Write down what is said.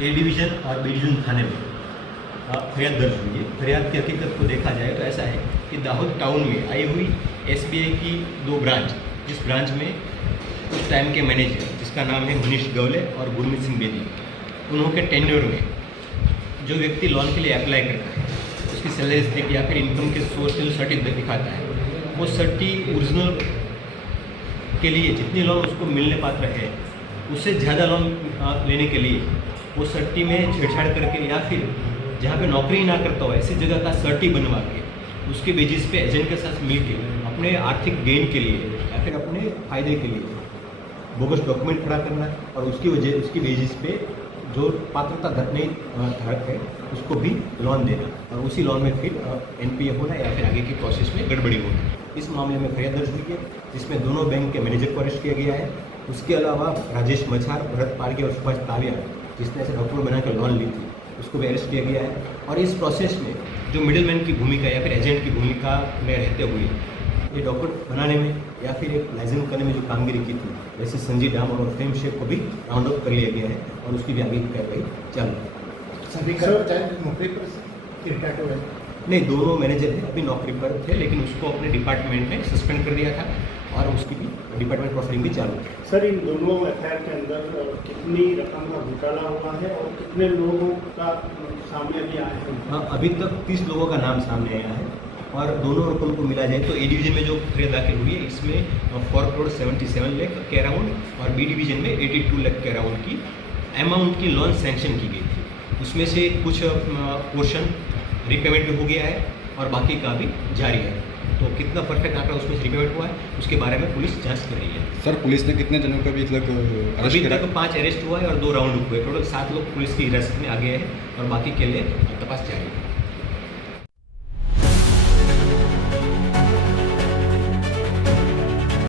ए division और B division थाने में फरियाद दर्ज हुई है। फरियाद की हकीकत को देखा जाए तो ऐसा है कि दाहोद टाउन में आई हुई SBI की 2 ब्रांच, जिस ब्रांच में उस टाइम के मैनेजर जिसका नाम है मनीष गवले और गुरमीत सिंह बेदी, उन्हों के टेन्योर में जो व्यक्ति लोन के लिए अप्लाई करता है उसकी सैलरी स्लिप या फिर इनकम के सोर्स से जो सर्टिफिकेट दिखाता है, वो सर्टी ओरिजिनल के लिए जितनी लोन उसको मिलने पात्र है उससे ज़्यादा लोन लेने के लिए वो सर्टी में छेड़छाड़ करके या फिर जहाँ पे नौकरी ना करता हो ऐसी जगह का सर्टी बनवा के उसके बेसिस पे एजेंट के साथ मिल के अपने आर्थिक गेन के लिए या फिर अपने फ़ायदे के लिए बोगस डॉक्यूमेंट खड़ा करना और उसकी बेसिस पे जो पात्रता नहीं धारक है उसको भी लोन देना और उसी लोन में फिर NPA होना या फिर आगे की प्रोसेस में गड़बड़ी होना। इस मामले में फरियाद दर्ज हुई है जिसमें दोनों बैंक के मैनेजर को अरेस्ट किया गया है। उसके अलावा राजेश मछार, भरत पारगे और सुभाष ताविया जिसने ऐसे डॉक्यूमेंट बना कर लोन ली थी उसको भी अरेस्ट किया गया है। और इस प्रोसेस में जो मिडिलमैन की भूमिका या फिर एजेंट की भूमिका में रहते हुए ये डॉक्यूमेंट बनाने में या फिर एक लाइसेंस करने में जो कामगिरी की थी वैसे संजीव डाम और फेम शेख को भी राउंड अप कर लिया गया है और उसकी भी आगे की कार्रवाई चालू है। सभी का नौकरी पर नहीं, दोनों मैनेजर हैं अभी नौकरी पर थे लेकिन उसको अपने डिपार्टमेंट में सस्पेंड कर दिया था और उसकी भी डिपार्टमेंट प्रोफाइलिंग भी चालू है। सर, इन दोनों FIR के अंदर कितनी रकम का घोटाला हुआ है और कितने लोगों का सामने भी आया है? हाँ, अभी तक 30 लोगों का नाम सामने आया है और दोनों रकम को मिला जाए तो A डिवीज़न में जो फरियाद दाखिल हुई है इसमें 4 करोड़ 77 लाख के अराउंड और B डिवीज़न में 82 लाख के अराउंड की अमाउंट की लोन सैंक्शन की गई थी। उसमें से कुछ पोर्शन रिपेमेंट भी हो गया है और बाकी का भी जारी है। तो कितना परफेक्ट आंकड़ा उसमें से रिपेमेंट हुआ है उसके बारे में पुलिस जांच कर रही है। सर, पुलिस ने कितने जनों का भी अभी तक 5 अरेस्ट हुआ है और 2 राउंड हुए। टोटल 7 लोग पुलिस की हिरासत में आ गए हैं और बाकी के लिए तपास जारी है।